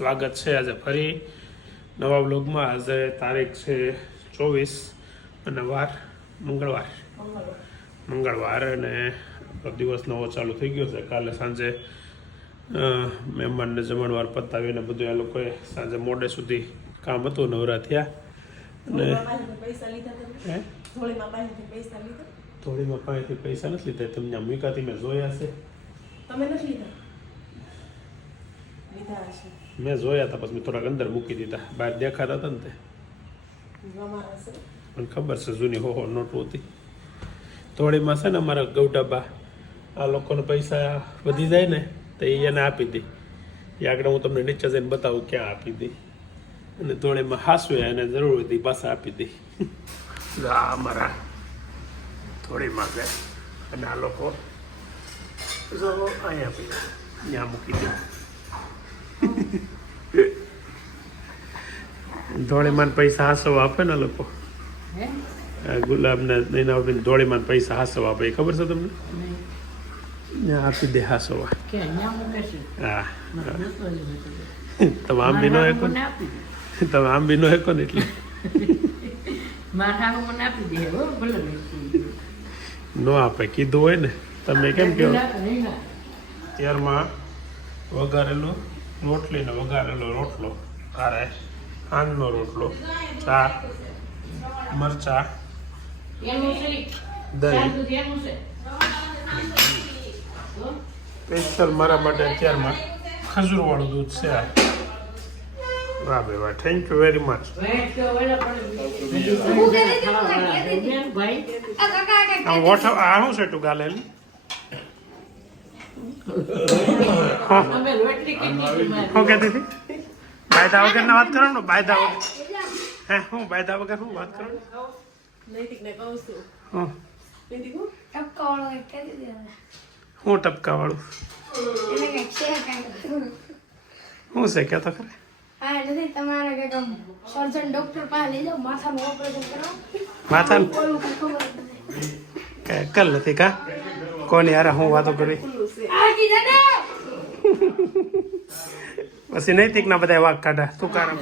સ્વાગત છે આજે ફરી નવા બ્લોગમાં. આજે તારીખ છે 24 અને વાર મંગળવાર અને દિવસ નવો ચાલુ થઈ ગયો છે. કાલે સાંજે મહેમાનને જમણવાર પતાવીને બધું એ લોકોએ સાંજે મોડે સુધી કામ હતું, નવરા થયા. અને થોડીમાં પાસેથી પૈસા નથી લીધા. તમને મૂકાતી મેં જોયા છે. તમે નથી લીધા? લીધા હશે. મેં જોયા હતા, પછી મેં થોડાક અંદર મૂકી દીધા. બહાર દેખાતા હતા ને તે મને ખબર છે. જૂની હો નોટો હતી. થોડીમાં છે ને અમારા ગૌડાબા આ લોકોને પૈસા વધી જાય ને તો એને આપી દે. એ આગળ હું તમને નીચે જઈને બતાવું ક્યાં આપી દે. અને થોડીમાં હાસવે એને જરૂર હતી પાછા આપી દે. આ અમારા થોડીમાં છે. અને આ લોકો અહીંયા આપી ત્યાં મૂકી દે. ધોળીમાન પૈસા હાસવ આપે ને લોકો. ગુલાબને નૈનાવડીને ધોળીમાન પૈસા હાસવ આપે, એ ખબર છે તમને? ત્યાં આપી દે હાસવા. હા, તમે આમ બી નો હેકો ને, તમે આમ બી નો હેકો ને એટલે નો આપે. કીધું હોય ને તમે કેમ કહો? ત્યારમાં વઘારેલો રોટલી ને વઘારેલો રોટલો, તારે આંગનો રોટલો, ચા, મરચા, દહીં, સ્પેશિયલ મારા માટે અત્યારમાં ખજૂરવાળું દૂધ છે. વાહ ભાઈ વાહ, થેન્ક યુ વેરી મચ. આ શું છે તું ગાલે? શું કહેતી હતી? બાયદા વગર ના વાત કરો ને. બાયદા વગર હે હું બાયદા વગર હું વાત કરો? હું ટપકા વાળું શું છે કે તો ખરે? માથાનું કલ નથી કા? કોની યાર હું વાતો કરી? પછી નૈતિક ના બધા વાઘ કાઢા. તું કારણ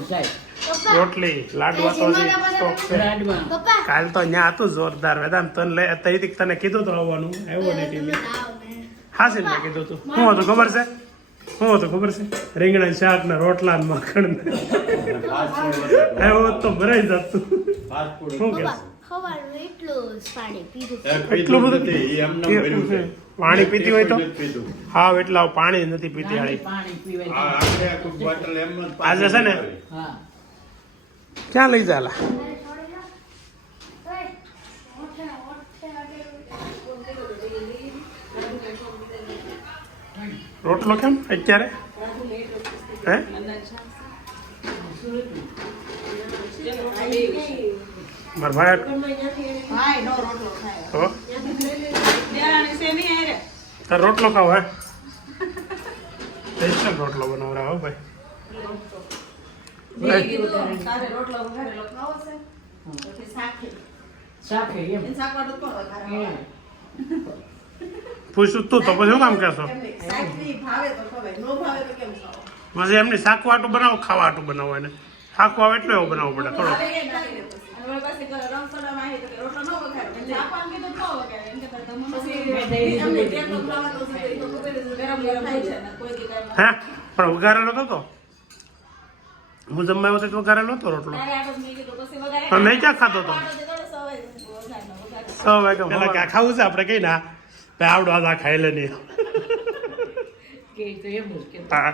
રોટલી લાડવા તો કાલ તો ત્યાં હતું જોરદાર. વેદાંત તને તને કીધું તો આવવાનું, આવ્યો નહીં. હા છે મેં કીધું તું. શું હતું ખબર છે? શું હતું ખબર છે? રીંગણા શાક ને રોટલા ને માખણ આવ્યો તો ભરાઈ જતું. શું કે એટલું બધું પાણી પીતી હોય તો? હા, એટલા પાણી નથી પીતી. આજે છે ને ક્યાં લઈ જાલા? રોટલો કેમ અત્યારે? હે મારા ભાઈ રોટલો ખાવ? હે સ્પેશિયલ રોટલો બનાવરા હો ભાઈ. પૂછું તું તો પછી શું કામ કહેશો? પછી એમની શાકવાટું બનાવો, ખાવાટું બનાવો. એને શાકવા એટલે એવો બનાવવો પડે થોડો. હા, પણ વઘારેલો તો હું જમવા આવ્યો તો વઘારેલો હતો રોટલો. મેં ક્યાં ખાતો હતો? 6 વાગ્યા પેલા ક્યાં ખાવું છે આપણે? કઈ ના આવડો આ ખાઈ લે નહીં. હા,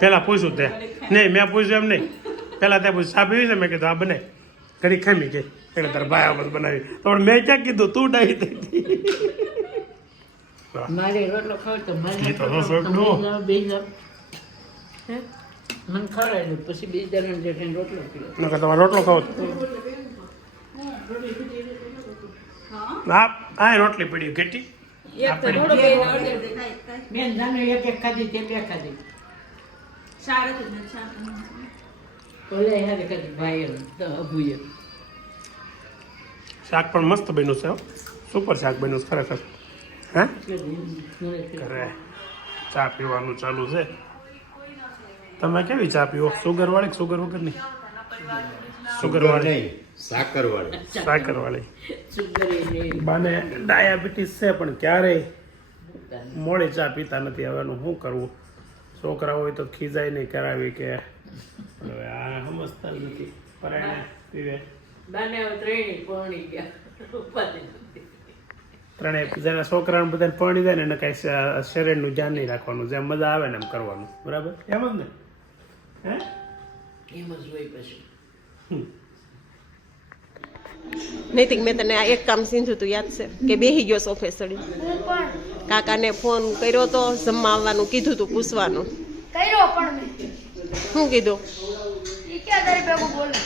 પેલા પૂછ્યું તે નહીં, મેં પૂછ્યું એમ નહીં. પેલા તે પૂછ્યું ચા પીવી છે? મેં કીધું આ બને. ઘડી ખામી ગઈ એટલે તારા ભાઈ આમ બનાવી તો મેં ક્યાં કીધું તું ડાઈ થઈ મારે રોટલો ખાવ તો એ તો રસોડો. બે જાવ મને ખવડાવી પછી બીજા જણ રોટલો પીવો નકર તમારે રોટલો ખાવો હા રોટલી પડી ઘેટી એક તો થોડો બેન જાને એક ખાધી તે બે ખાધી ઓલે હારે ખાધી ભાઈ તો અભુએ શાક પણ મસ્ત બન્યું છે હો. સુપર શાક બન્યું છે ખરેખર હે કરે ચા પીવાનું ચાલુ છે તમે કેવી ચા પીવો સુગર વાળી કે સુગર વગરની સુગર વાળી સાકર વાળી સાકર વાળી સુગર બાને ડાયાબિટીસ છે પણ ક્યારેય મોડી ચા પીતા નથી હવે એનું શું કરવું છોકરા હોય તો ખીજાય નહીં કરાવી કે હવે આ સમજતા જ નથી પરાણે પીવે બાને ત્રણેય પોણી ગયા ઉપાધિ ત્રણેય જેના છોકરાને બધાને પરણી જાય ને એને કાંઈ શરીરનું ધ્યાન નહીં રાખવાનું જેમ મજા આવે ને એમ કરવાનું બરાબર એમ જ ને હે એમ જ હોય પછી નૈતિક મેં તને આ એક કામ સીધું તું યાદ છે કે બેહી ગયો સોફે ચડી કાકાને ફોન કર્યો તો જમવા આવવાનું કીધું તું પૂછવાનું કર્યો પણ મેં શું કીધું ઈ ક્યાં તારી ભેગું બોલે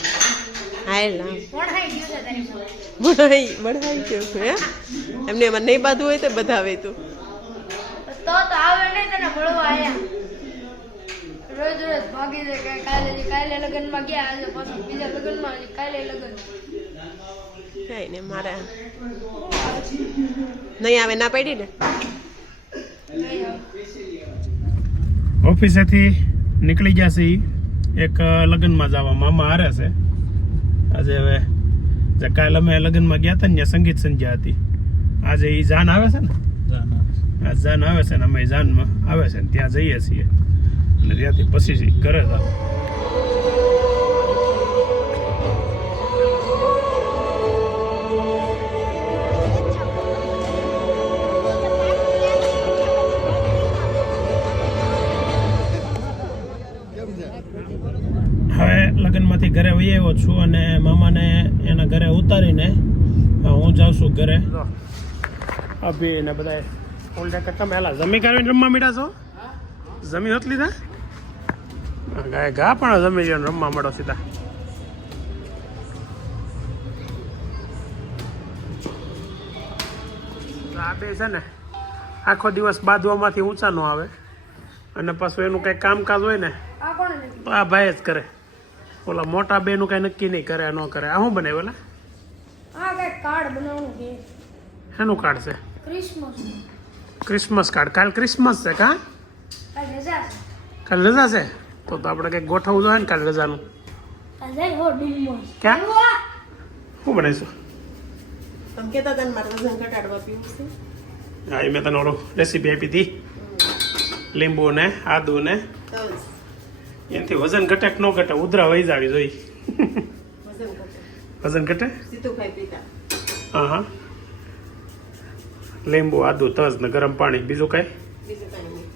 હાલ ના ભણાઈ ગયું છે તારી ભેગું. બઢાઈ ગયો છે હે એમને એમાં નહીં બાંધવું હોય તો બધાવે તું તો આવે નહીં તને મળવા આયા રોજ રોજ ભાગી જાય કે કાલે લગ્નમાં ગયા આજે પાછું બીજા લગ્નમાં કાલે લગ્ન કઈ ને મારે નહીં આવે ના પડી ને નહીં આવે. ઓફિસેથી નીકળી ગયા છે ઈ. એક લગ્નમાં જવા મામા હારે છે આજે હવે જે કાલે અમે લગ્નમાં ગયા હતા ને ત્યાં સંગીત સંધ્યા હતી આજે એ જાન આવે છે ને આ જાન આવે છે ને અમે જાનમાં આવે છે ને ત્યાં જઈએ છીએ એટલે ત્યાંથી પછી ઘરે જાવ હવે લગ્નમાંથી ઘરે વહી આવ્યો છું અને મામાને એના ઘરે ઉતારીને હું જાઉં છું ઘરે અભી ને બધા ફૂલ જેકેટ તમે હેલા જમી કાઢીને રમવા મીડા છો જમી હોત લીધા ગાય ગા પણ જમી જઈને રમવા મળો સીધા આ બે છે ને આખો દિવસ બાંધવામાંથી ઊંચા નો આવે અને પાછું એનું કંઈ કામકાજ હોય ને આ કોણ નથી તો આ ભાઈ જ કરે ઓલા મોટા બેનું કઈ નક્કી નહીં કરે ન કરે આ શું બનાવ્યું ઓલા આ કઈ કાર્ડ બનાવવાનું છે શેનું કાર્ડ છે ક્રિસમસ ક્રિસમસ કાર્ડ કાલ ક્રિસમસ છે કા આ રજા છે કાલ રજા છે તો આપણે કંઈક ગોઠવવું જોઈએ ને કાલ રજાનું આ જાય હો ડુમ્મસ ક્યાં શું બનાવીશું તમે કહેતા હતા ને મારે વજન ઘટાડવા પીવું છે હા એ મેં તને ઓલો રેસીપી આપી હતી લીંબુ ને આદુ ને એનાથી વજન ઘટે કે ન ઘટે ઉધરા વહી જાવી જોઈએ વજન ઘટે સીધું ખાઈ પીતા હા હા લીંબુ આદુ તજ ને ગરમ પાણી બીજું કાંઈ બીજું કાંઈ નહીં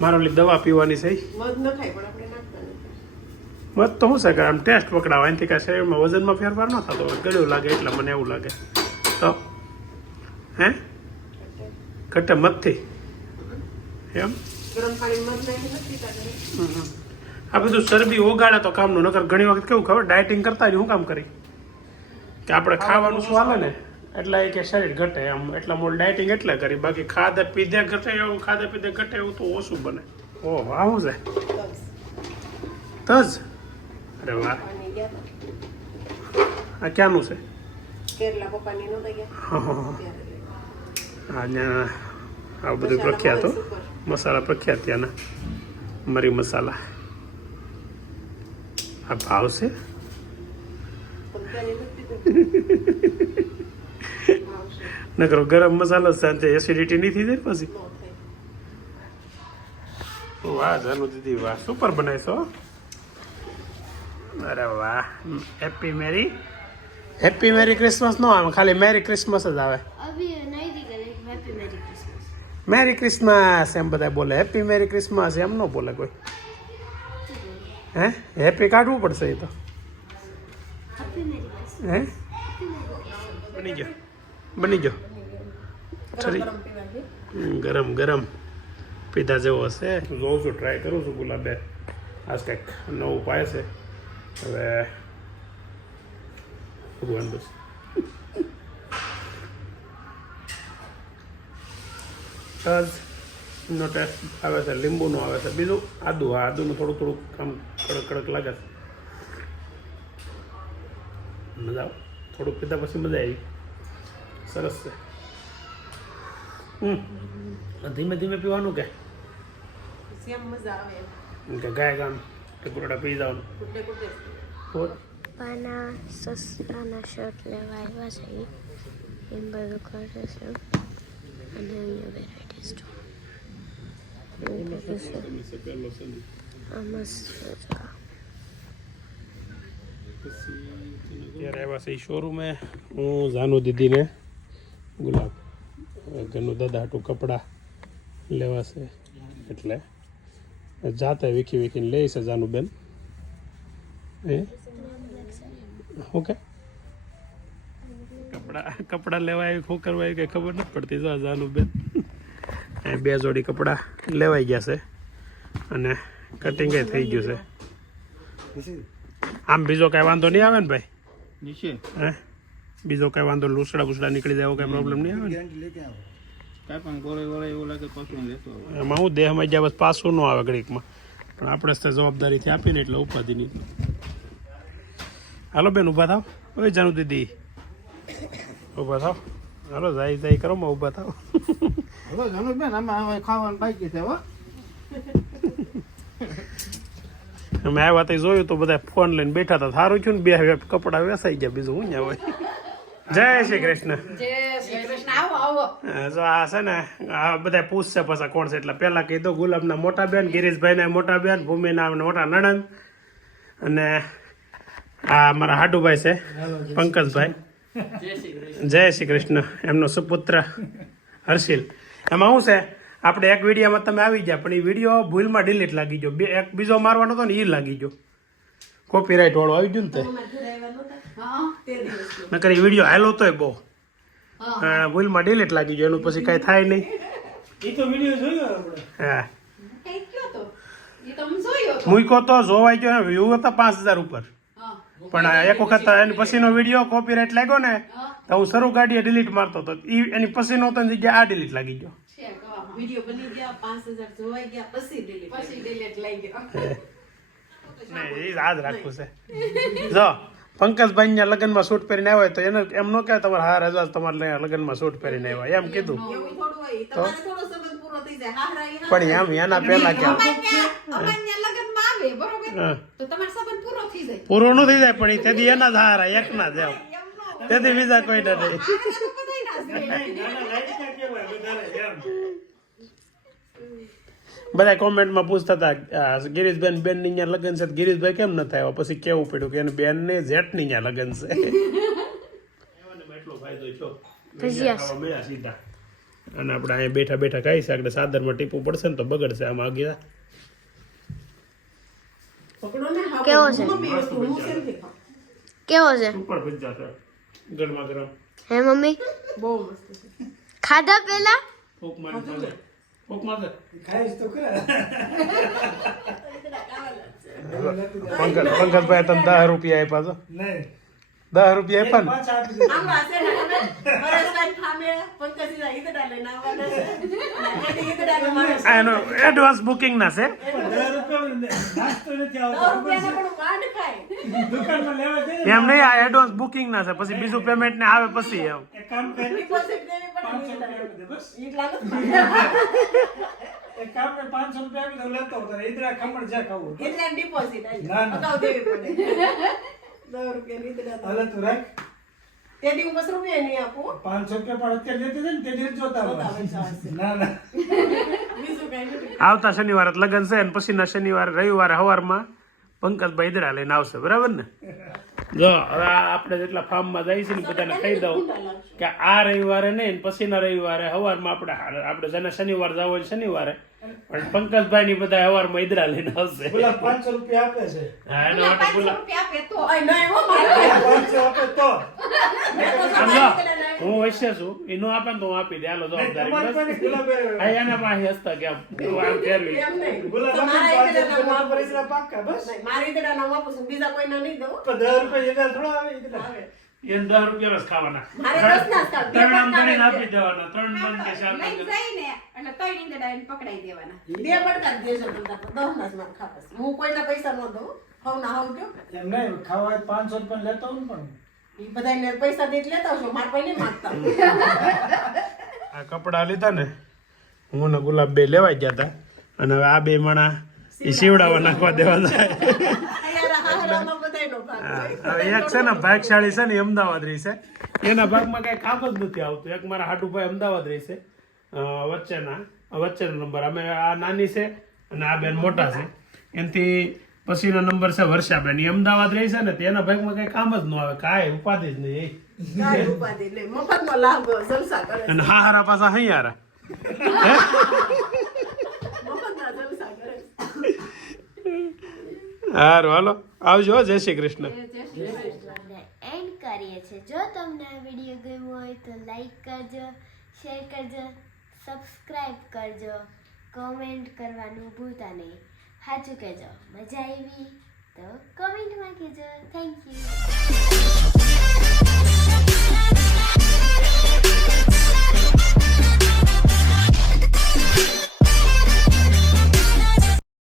મારો ઓલી દવા પીવાની છે મધ ન ખાય પણ આપણે નાખવાનું મત તો શું છે કે આમ ટેસ્ટ પકડાવા એનાથી કાંઈ શરીરમાં વજનમાં ફેરફાર ન થતો હોય ગળ્યું લાગે એટલે મને એવું લાગે તો હે ઘટે મતથી એમ ગરમ પાણી મધ નાખી નથી પીતા ઘરે. આ બધું શરબી ઓગાડે તો કામનું નકર ઘણી વખત કેવું ખબર ડાયટિંગ કરતા જ હું કામ કરી કે આપણે ખાવાનું શું હાલે ને એટલે એ કે શરીર ઘટે આમ એટલા મોડ ડાયટિંગ એટલે કરી બાકી ખાધે પીધે ઘટે એવું ખાધે પીધે ઘટે એવું તો ઓછું બને ઓહો આવું છે તજ અરે વાહ પપ્પાની ગયા હતા આ ક્યાંનું છે કેરલા પપ્પાની નહોતા ગયા હા ત્યાં આ બધું પ્રખ્યાત હો મસાલા પ્રખ્યાત ત્યાંના મરી મસાલા આ ભાવ છે નકરો ગરમ મસાલો સાંજે એસિડિટી નહીં થઈ જાય પછી વાહ જાનુ દીદી વાહ સુપર બનાવીશો અરે વાહ હેપી મેરી ક્રિસમસ નો આવે ખાલી મેરી ક્રિસમસ જ આવે અભી નહીં દી કરે happy merry Christmas merry Christmas એમ બધા બોલે હેપી મેરી ક્રિસમસ એમ ન બોલે કોઈ હે હેપી કાઢવું પડશે એ તો હે બની ગયો ઠરી ગરમ ગરમ પીધા જેવો હશે જોઉં છું ટ્રાય કરું છું ગુલાબે આજ કંઈક નવું પાય છે હવે ભગવાન બસ નો ટેસ્ટ આવે છે લીંબુનો આવે છે બીજું આદુનું થોડું થોડું આમ કડક કડક લાગે છે મજા આવે થોડુંક પીધા પછી મજા આવી સરસ છે ધીમે ધીમે પીવાનું કે ગાય ગામ ટુકડા પી જવાનું પપ્પાના સસરાના શર્ટ લેવા આવ્યા છે એમ બધું કરે છે અને અહીંયા વેરાયટીઝ ત્યારે આવ્યા છે શોરૂમે હું જાનુ દીદીને ગુલાબ ઘરનું દાદા હાટું કપડાં લેવા છે એટલે જાતે વીખી વીખીને લે છે જાનુબેન એ ઓકે કપડાં લેવા આવી શું કરવા આવી કંઈ ખબર નથી પડતી જો જાનુબેન બે જોડી કપડાં લેવાઈ ગયા છે અને કટિંગ થઈ ગયું છે આમ બીજો કાંઈ વાંધો નહીં આવે ને ભાઈ હે બીજો કાંઈ વાંધો લૂસડા બુસડા નીકળી જાય એવો કાંઈ પ્રોબ્લેમ નહીં આવે ને એમાં હું દેહમાં જ્યાં બસ પાછું ન આવે ઘડીકમાં પણ આપણે જ જવાબદારીથી આપીને એટલે ઉપાધિ નહીં હાલો બેન ઊભા થાવ ઓય જાનુ દીદી ઊભા થાવ હાલો જાય કરો માં ઊભા થાવ હવે જાનુ બેન આમાં હવે ખાવાનું બાકી છે હો અમે આવ્યા તો જોયું તો બધા ફોન લઈને બેઠા હતા સારું થયું ને બે કપડાં વેસાઈ ગયા બીજું હું હોય જય શ્રી કૃષ્ણ જો આ છે ને આ બધા પૂછશે પાછા કોણ છે એટલે પેલા કહી દો ગુલાબના મોટા બેન ગિરીશભાઈના મોટા બેન ભૂમિના મોટા નણંદ અને આ મારા હાડુભાઈ છે પંકજભાઈ જય શ્રી કૃષ્ણ એમનો સુપુત્ર હર્ષિલ એમાં શું છે આપણે એક વિડીયોમાં તમે આવી ગયા પણ એ વિડીયો ભૂલમાં ડિલીટ લાગી ગયો એક બીજો મારવાનો હતો ને એ લાગી ગયો કોપીરાઇટ વાળો આવી ગયું ને તે નકર એ વિડીયો હાલો તોય બહુ ભૂલમાં ડિલીટ લાગી ગયો એનું પછી કાંઈ થાય નહીં હા મૂકો તો જોવાઈ ગયો વ્યૂ હતા 5000 ઉપર પણ એક વખત એની પછીનો વિડીયો કોપીરાઇટ લાગ્યો ને તો હું શરૂ ગાડીએ ડિલીટ મારતો હતો એની પછીનો તો જગ્યાએ આ ડિલીટ લાગી ગયો વિડિયો બની ગયા 5000 જોવાઈ ગયા પછી ડિલીટ લઈ ગયો નહીં એ યાદ રાખવું છે જો પંકજભાઈ ના લગ્નમાં સૂટ પહેરીને આવ્યો તો એને એમ ન કહેવાય તમારે હાર હજાર તમારે લગ્નમાં સૂટ પહેરીને આવ્યા એમ કીધું તો પણ એમ એના પહેલા કે પૂરો ન થઈ જાય પણ એ તેથી એના જ હારા એક ના જ એમ તેથી બીજા કોઈ નથી બધા કોમેન્ટમાં પૂછતા હતા ગિરીશબેન બેન ની અહીંયા લગ્ન છે ગિરીશભાઈ કેમ નથી આવ્યા પછી કેવું પડ્યું કે એની બેન ને જેઠ ની અહીંયા લગ્ન છે એટલો ફાયદો છો મળ્યા સીધા અને આપણે અહીંયા બેઠા બેઠા ખાઈ છે આપણે સાદરમાં ટીપવું પડશે ને તો બગડશે આમાં આગળ કેવો છે કેવો છે ઉપર ભજા છે ગરમા ગરમ હે મમ્મી બહુ મસ્ત છે ખાધા પેલા ફોક મારી ફોક મારશે પંકજભાઈ તમે 10 રૂપિયા આપ્યા છો 10 રૂપિયા આપ્યા ને એનો એડવાન્સ બુકિંગ ના છે એમ નહીં આ એડવાન્સ બુકિંગ ના છે પછી બીજું પેમેન્ટ ને આવે પછી એમ એક કામ ને 500 રૂપિયા તો લેતો હતો ઈદરા ખમણ જે ખાવું એટલે ડિપોઝિટ ના દેવી પડે 10 રૂપિયા લીધા હાલે તું રાખ તે દી હું 10 રૂપિયા નહીં આપું 500 રૂપિયા પણ અત્યારે દેતી ને તે દિવસ જોતા હોય ના બીજું કઈ નથી આવતા શનિવારે લગ્ન છે અને પછીના શનિવારે રવિવારે સવારમાં પંકજભાઈ ઈદરા લઈને આવશે બરાબર ને જો હવે આપણે જેટલા ફાર્મમાં જાય છે ને બધાને કહી દઉં કે આ રવિવારે નહીં પછીના રવિવારે સવારમાં આપણે જેને શનિવાર જવું હોય શનિવારે પણ પંકજભાઈ ની બધા અવારમાં ઈદરા લઈને આવશે. ગુલાબ 500 રૂપિયા આપે છે. હા, એના માટે 500 ગુલાબ રૂપિયા આપે તો ઓય નહીં હો મારે 500 આપે તો સમજો, હું વૈશ્ય છું, એનું આપે ને તો હું આપી દે. હાલો જવાબદારી તમારી પાસે બસ. ગુલાબ આ એના પાસે હસતા કે આમ ફેરવી. એમ નહીં ગુલાબ તો મારા આપે ઈદરા 500 ના પૈસા પાક્કા બસ. નહીં, મારા ઈદરા ના વાપું છું, બીજા કોઈના નહીં દઉં. પણ 10 રૂપિયા ઈદરા થોડા આવે ઈદરા. આવે. એને 10 રૂપિયા જ ખાવાના. મારે 10 ના જ ખાવ. બે ત્રણ આમ બટકા કરીને જ આપી દેવાના. 3 મણ કે 4 લઈ મણ. જાય ને એટલે તઈ ઈંદડા એને પકડાઈ દેવાના. બે બટકા જ દેજો તમને તો 10 ના જ મારે ખાવા છે. હું કોઈના પૈસા ન દઉં. હવ ના હવ કયો. એમ નહીં ખાવા હોય 500 રૂપિયા લેતો હું પણ ઈ બધાને પૈસા દે લેતા આવશો, મારા પાસે નહીં માંગતા. આ કપડા લીધા ને, હું ને ગુલાબ બે લેવાઈ ગયા હતા, અને હવે આ બે માણા એ સીવડાવવા નાખવા દેવા જાય. અહીંયા હારામાં બધાયનો ભાગ છે. હવે એક છે ને ભાગશાળી છે ને એ અમદાવાદ રહી છે, એના ભાગમાં કઈ કામ જ નથી આવતું. એક મારા હાટુભાઈ અમદાવાદ રહી છે, વચ્ચેનો નંબર. અમે આ નાની છે અને આ બેન મોટા છે, એનાથી પછીનો નંબર છે વર્ષાબેન, એ અમદાવાદ રહી છે ને તેના ભાગમાં કઈ કામ જ ન આવે, કાંઈ ઉપાધિ જ નહીં. કાંઈ ઉપાધિ નહીં. મફતનો લાભ જલસા કરે છે. અને હારા પાછા હૈયારા. મફતના જલસા કરે છે. હારું, હાલો આવજો. જય શ્રી કૃષ્ણ. એન્ડ કરીએ છીએ. જો તમને આ વિડીયો ગમ્યો હોય તો લાઈક કરજો, શેર કરજો, સબસ્ક્રાઈબ કરજો, કોમેન્ટ કરવાનું ભૂલતા નહીં. સાચું કહેજો, મજા આવી તો કોમેન્ટમાં કહેજો. Thank you.